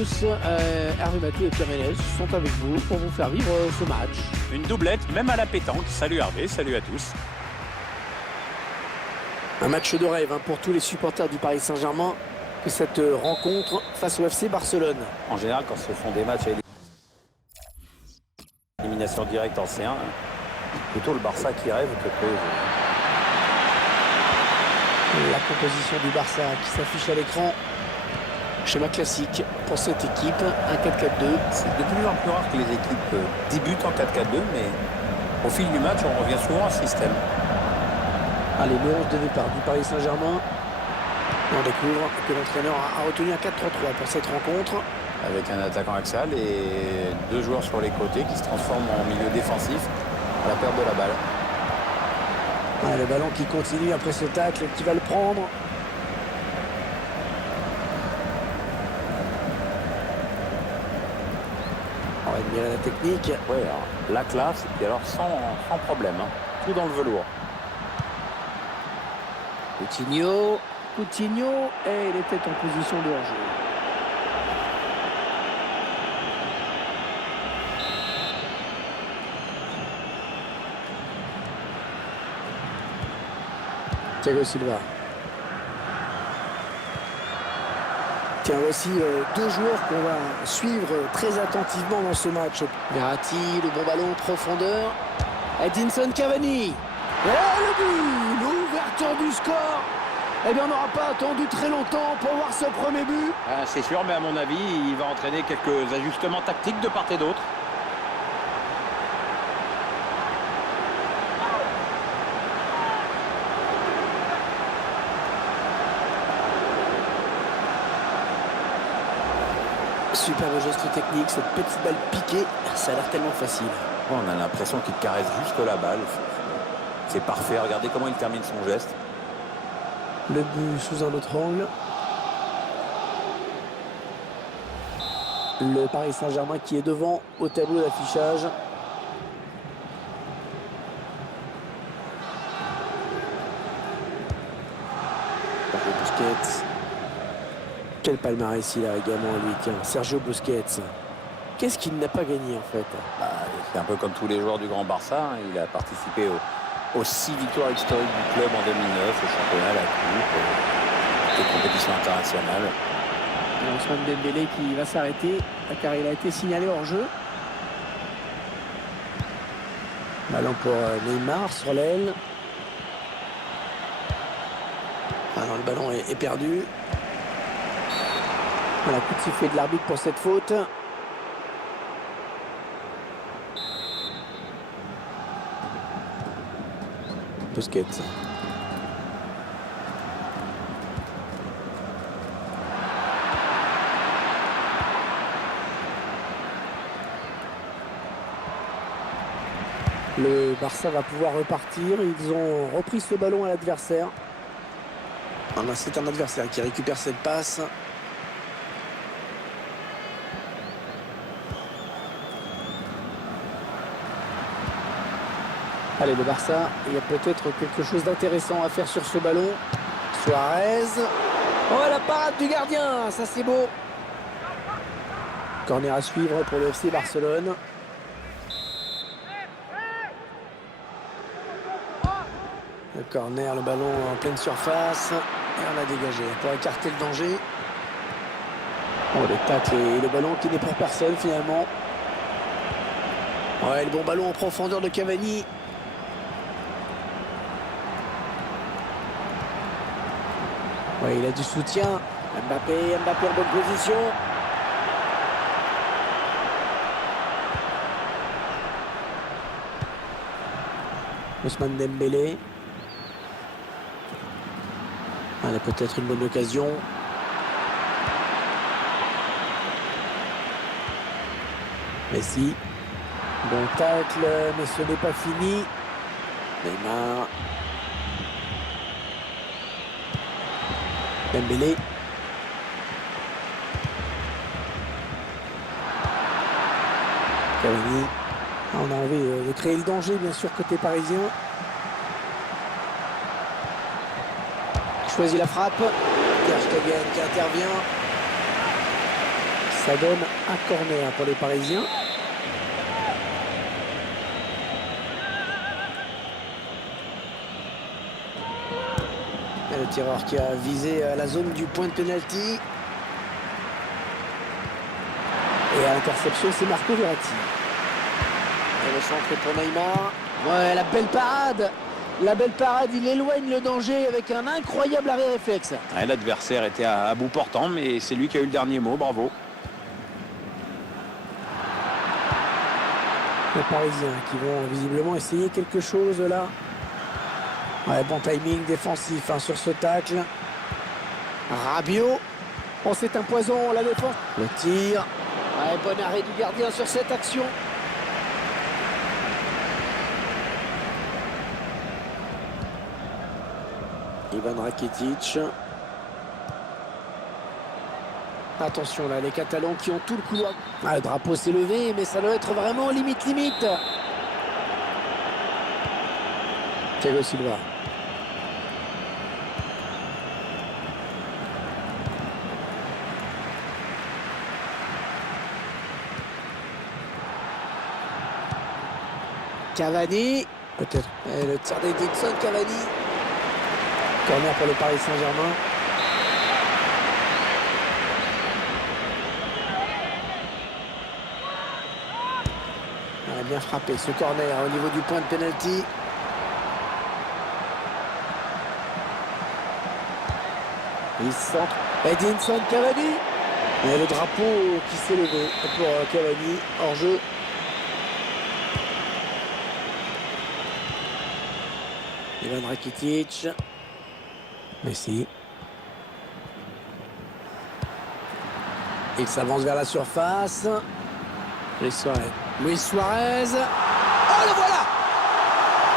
tous, Hervé Matou et Pierre Ménez sont avec vous pour vous faire vivre ce match. Une doublette, même à la pétanque. Salut Hervé, salut à tous. Un match de rêve pour tous les supporters du Paris Saint-Germain que cette rencontre face au FC Barcelone. En général, quand se font des matchs à élimination directe en C1, plutôt le Barça qui rêve que PSG. La composition du Barça qui s'affiche à l'écran. Schéma classique pour cette équipe, un 4-4-2. C'est de plus en plus rare que les équipes débutent en 4-4-2, mais au fil du match, on revient souvent à ce système. Allez, le 11 de départ du Paris Saint-Germain. On découvre que l'entraîneur a retenu un 4-3-3 pour cette rencontre. Avec un attaquant axial et deux joueurs sur les côtés qui se transforment en milieu défensif à la perte de la balle. Ah, le ballon qui continue après ce tacle, qui va le prendre. On va admirer la technique. Ouais, alors, la classe, et alors sans problème, hein. Tout dans le velours. Coutinho, et il était en position de hors-jeu. Thiago Silva. Tiens, voici deux joueurs qu'on va suivre très attentivement dans ce match. Verratti, le bon ballon en profondeur. Edinson Cavani. Et le but, l'ouverture du score. Eh bien, on n'aura pas attendu très longtemps pour voir ce premier but. C'est sûr, mais à mon avis, il va entraîner quelques ajustements tactiques de part et d'autre. Superbe geste technique, cette petite balle piquée, ça a l'air tellement facile. On a l'impression qu'il caresse juste la balle. C'est parfait, regardez comment il termine son geste. Le but sous un autre angle. Le Paris Saint-Germain qui est devant au tableau d'affichage. Sergio Busquets. Quel palmarès il a également lui, tiens. Sergio Busquets. Qu'est-ce qu'il n'a pas gagné en fait? C'est un peu comme tous les joueurs du Grand Barça. Il a participé aux 6 victoires historiques du club en 2009, au championnat, la coupe, les compétitions internationales. Ousmane Dembélé qui va s'arrêter car il a été signalé hors jeu. Ballon pour Neymar sur l'aile. Ah non, le ballon est perdu. Voilà, coup de sifflet de l'arbitre pour cette faute. Busquets. Le Barça va pouvoir repartir. Ils ont repris ce ballon à l'adversaire. C'est un adversaire qui récupère cette passe. Allez, le Barça, il y a peut-être quelque chose d'intéressant à faire sur ce ballon. Suarez. Oh, la parade du gardien, ça c'est beau. Corner à suivre pour le FC Barcelone. Le corner, le ballon en pleine surface. Et on a dégagé pour écarter le danger. Oh, le tacle et le ballon qui n'est pour personne finalement. Ouais, le bon ballon en profondeur de Cavani. Ouais, il a du soutien. Mbappé en bonne position. Ousmane Dembélé. Elle a peut-être une bonne occasion. Messi. Bon tacle, mais ce n'est pas fini. Neymar. Dembélé. Cavani. On a envie de créer le danger, bien sûr, côté parisien. Choisit la frappe. Ter Stegen qui intervient. Ça donne un corner pour les Parisiens. Et le tireur qui a visé la zone du point de pénalty. Et à l'interception, c'est Marco Verratti. Et le centre pour Neymar. Ouais, la belle parade. La belle parade, il éloigne le danger avec un incroyable arrêt réflexe. Ouais, l'adversaire était à bout portant, mais c'est lui qui a eu le dernier mot. Bravo. Les Parisiens qui vont visiblement essayer quelque chose là. Ouais, bon timing défensif sur ce tacle. Rabiot. Oh, c'est un poison, la défense. Le tir. Ouais, bon arrêt du gardien sur cette action. Ivan Rakitic. Attention là, les Catalans qui ont tout le couloir. Ah, le drapeau s'est levé, mais ça doit être vraiment limite. Thiago Silva. Cavani. Peut-être. Et le tir d'Edinson Cavani. Corner pour le Paris Saint-Germain. Il a bien frappé ce corner au niveau du point de pénalty. Il centre. Edinson Cavani. Et le drapeau qui s'est levé pour Cavani hors jeu. Ivan Rakitic. Messi. Il s'avance vers la surface. Luis Suarez. Oh, le voilà!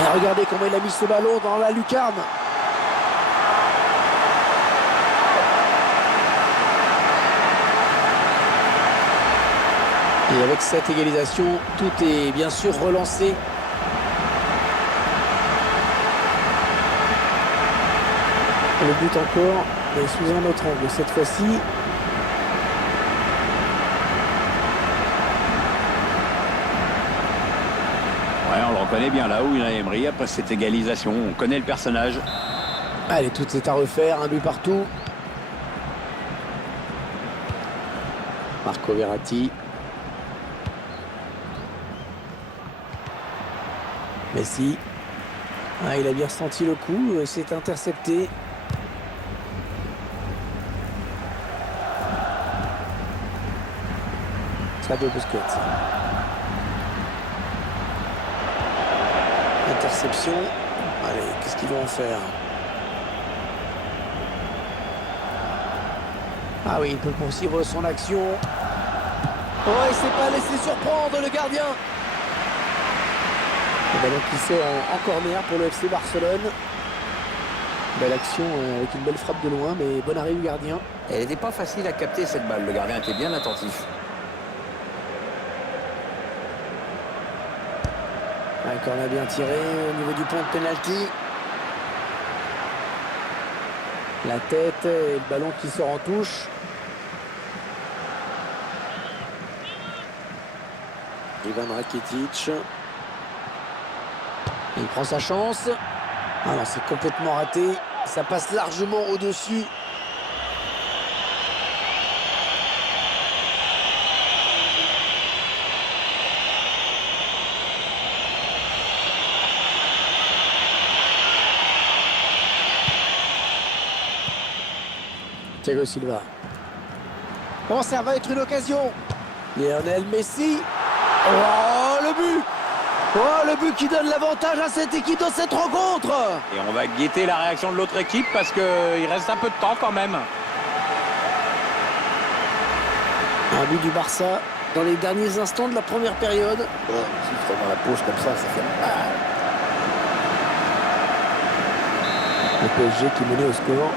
Et regardez comment il a mis ce ballon dans la lucarne. Et avec cette égalisation, tout est bien sûr relancé. Le but encore, mais sous un autre angle cette fois-ci. Ouais, on le reconnaît bien là où il a Emery après cette égalisation. On connaît le personnage. Allez, tout est à refaire, un but partout. Marco Verratti. Messi. Ah, il a bien ressenti le coup, c'est intercepté. Sergio Busquets. Interception. Allez, qu'est-ce qu'ils vont en faire? Ah oui, il peut poursuivre son action. Oh, il s'est pas laissé surprendre le gardien. Le ballon qui sort en corner pour le FC Barcelone. Belle action avec une belle frappe de loin, mais bon arrêt du gardien. Elle n'était pas facile à capter cette balle. Le gardien était bien attentif. Un corner bien tiré au niveau du point de pénalty. La tête et le ballon qui sort en touche. Ivan Rakitic. Il prend sa chance. Ah non, c'est complètement raté. Ça passe largement au-dessus. Thiago Silva. Oh, ça va être une occasion. Lionel Messi. Oh, le but! Oh, le but qui donne l'avantage à cette équipe dans cette rencontre. Et on va guetter la réaction de l'autre équipe parce qu'il reste un peu de temps quand même. Un but du Barça dans les derniers instants de la première période. Si vraiment la pause comme ça fait mal. Le PSG qui menait au score.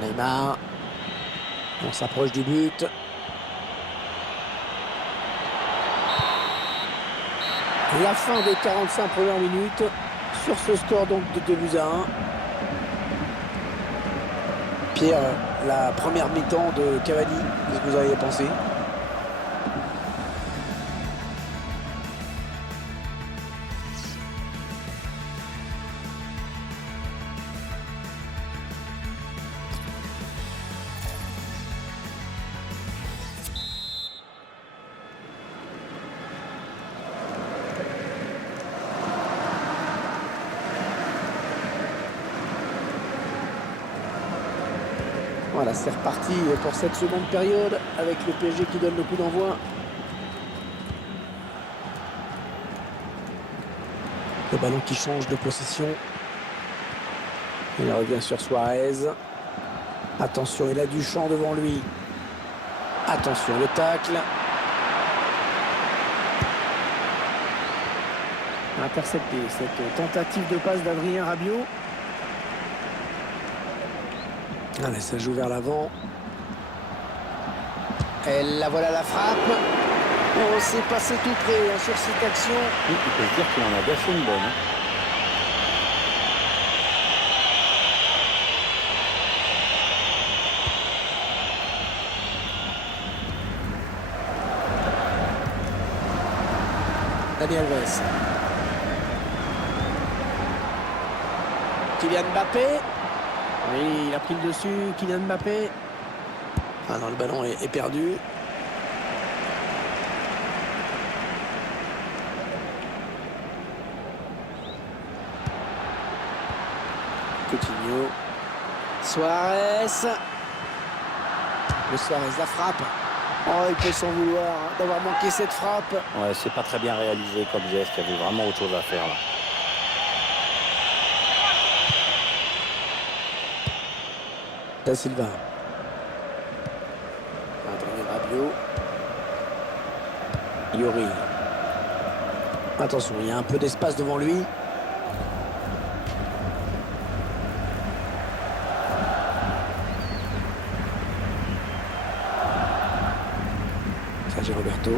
Neymar. On s'approche du but. La fin des 45 premières minutes sur ce score donc de 2-1. Pierre, la première mi-temps de Cavani, qu'est-ce que vous auriez pensé? Voilà, c'est reparti pour cette seconde période avec le PSG qui donne le coup d'envoi. Le ballon qui change de possession. Il revient sur Suarez. Attention, il a du champ devant lui. Attention, le tacle. Intercepté cette tentative de passe d'Adrien Rabiot. Allez, ça joue vers l'avant. Et la voilà la frappe. On s'est passé tout près sur cette action. Oui, on peut se dire qu'il en a bien fait une bonne. Hein. Dani Alves. Kylian Mbappé. Oui, il a pris le dessus, Kylian Mbappé. Ah non, le ballon est perdu. Coutinho. Suarez. Le Suarez, la frappe. Oh, il peut s'en vouloir d'avoir manqué cette frappe. Ouais, c'est pas très bien réalisé comme geste. Il y avait vraiment autre chose à faire là. Da Silva. Adrien Rabiot. Yuri. Attention, il y a un peu d'espace devant lui. Sergio Roberto.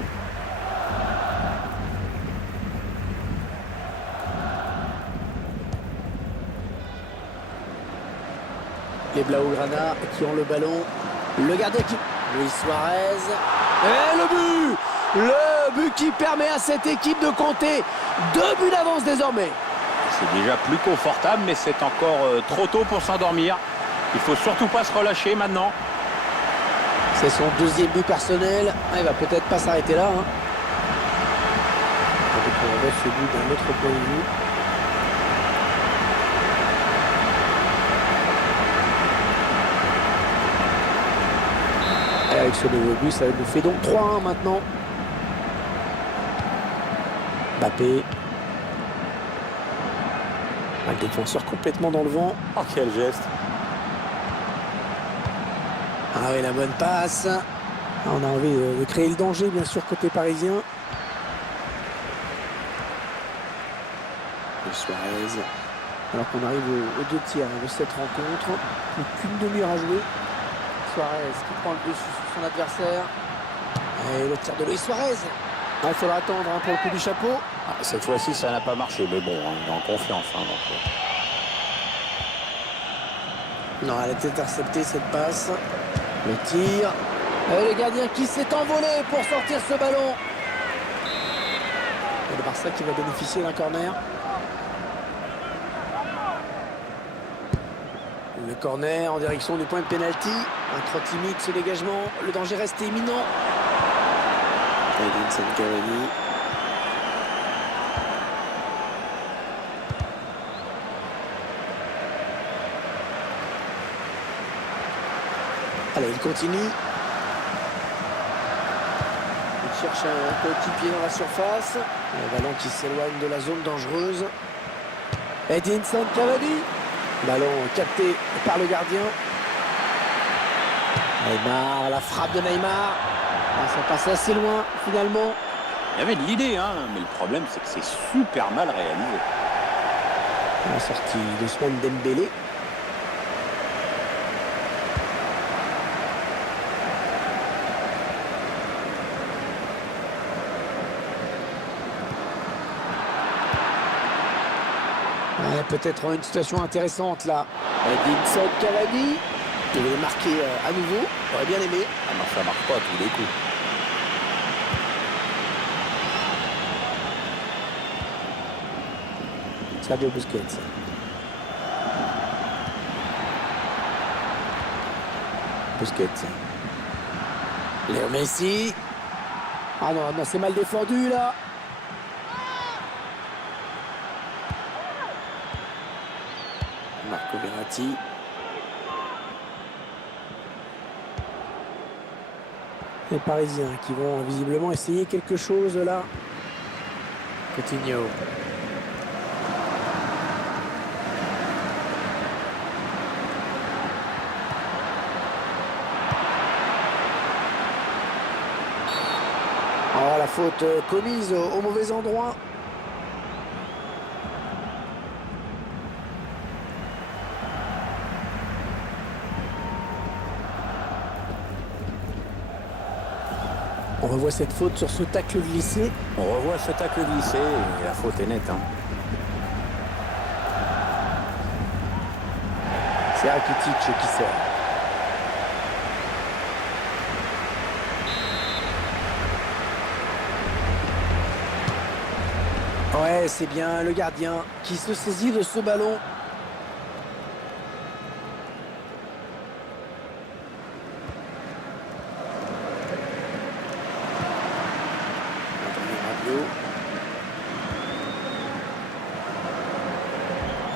Les Blaugrana qui ont le ballon. Le gardien qui... Luis Suarez. Et le but! Le but qui permet à cette équipe de compter 2 buts d'avance désormais. C'est déjà plus confortable, mais c'est encore trop tôt pour s'endormir. Il faut surtout pas se relâcher maintenant. C'est son 2e but personnel. Ah, il va peut-être pas s'arrêter là. Hein. On va ce but d'un autre point de vue. Et avec ce nouveau but, ça nous fait donc 3-1 maintenant. Mbappé. Un défenseur complètement dans le vent. Oh, quel geste! Ah oui, la bonne passe. On a envie de créer le danger, bien sûr, côté parisien. Et Suarez. Alors qu'on arrive aux 2 tiers de cette rencontre. Plus qu'une demi-heure à jouer. Suarez qui prend le dessus sur son adversaire. Et le tir de Luis Suarez. Il faudra attendre pour le coup du chapeau. Ah, cette fois-ci, ça n'a pas marché, mais bon, il est en confiance. Hein, donc, Non, elle a été interceptée cette passe. Le tir. Et le gardien qui s'est envolé pour sortir ce ballon. Et le Barça qui va bénéficier d'un corner. Le corner en direction du point de pénalty. Un trop timide ce dégagement. Le danger reste imminent. Edinson Cavani. Allez, il continue. Il cherche un coéquipier dans la surface. Le ballon qui s'éloigne de la zone dangereuse. Edinson Cavani. Ballon capté par le gardien. Neymar, la frappe de Neymar. Ah, ça passe assez loin finalement. il y avait de l'idée, hein, mais le problème, c'est que c'est super mal réalisé. La sortie de Ousmane Dembélé. Ouais, peut-être une situation intéressante là. Edinson Cavani. Il est marqué à nouveau. J'aurais bien aimé. Ah non, ça marche pas à tous les coups. Sergio Busquets. Busquets. Léo Messi. Ah non, non, c'est mal défendu là. Marco Verratti. Les Parisiens qui vont visiblement essayer quelque chose là. Coutinho. Oh, la faute commise au mauvais endroit. On revoit cette faute sur ce tacle glissé. On revoit ce tacle glissé et la faute est nette. Hein. C'est Rakitic qui sert. Ouais, c'est bien le gardien qui se saisit de ce ballon.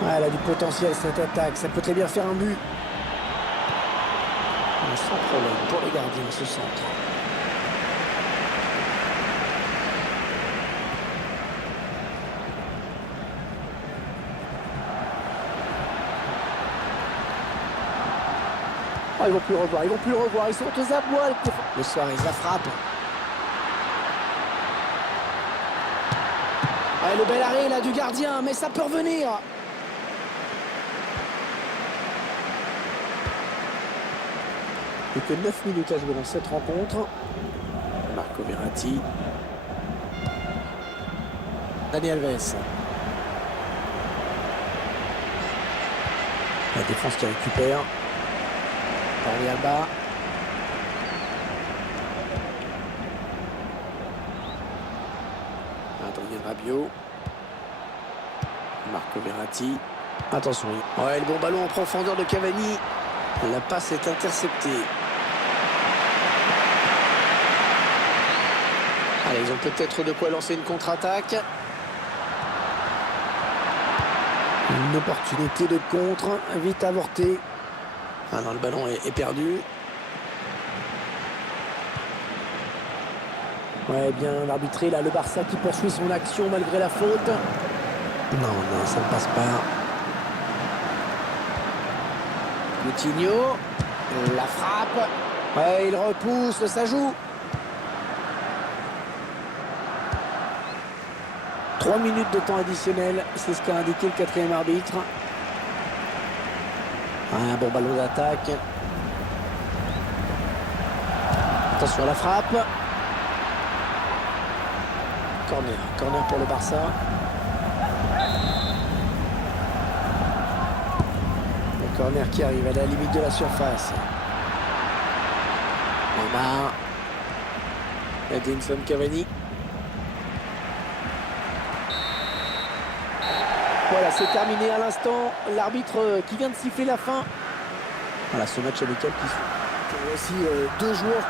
Ouais, elle a du potentiel cette attaque, ça peut très bien faire un but. Sans problème pour le gardien ce centre. Oh, ils vont plus le revoir, ils sont aux abois. Le soir, ils la frappent. Ouais, le bel arrêt là du gardien, mais ça peut revenir. Plus que 9 minutes à jouer dans cette rencontre. Marco Verratti. Dani Alves. La défense qui récupère. Jordi Alba. Adrien Rabiot. Marco Verratti. Attention. Ouais, le bon ballon en profondeur de Cavani. La passe est interceptée. Allez, ils ont peut-être de quoi lancer une contre-attaque. Une opportunité de contre, vite avortée. Ah non, le ballon est perdu. Ouais, bien arbitré là, le Barça qui poursuit son action malgré la faute. Non, non, ça ne passe pas. Coutinho, la frappe. Ouais, il repousse, ça joue. 3 minutes de temps additionnel, c'est ce qu'a indiqué le quatrième arbitre. Un bon ballon d'attaque. Attention à la frappe. Corner pour le Barça. Le corner qui arrive à la limite de la surface. Neymar. Edinson Cavani. Voilà, c'est terminé à l'instant. L'arbitre qui vient de siffler la fin. Voilà, ce match amical qui se... Il y a aussi 2 joueurs.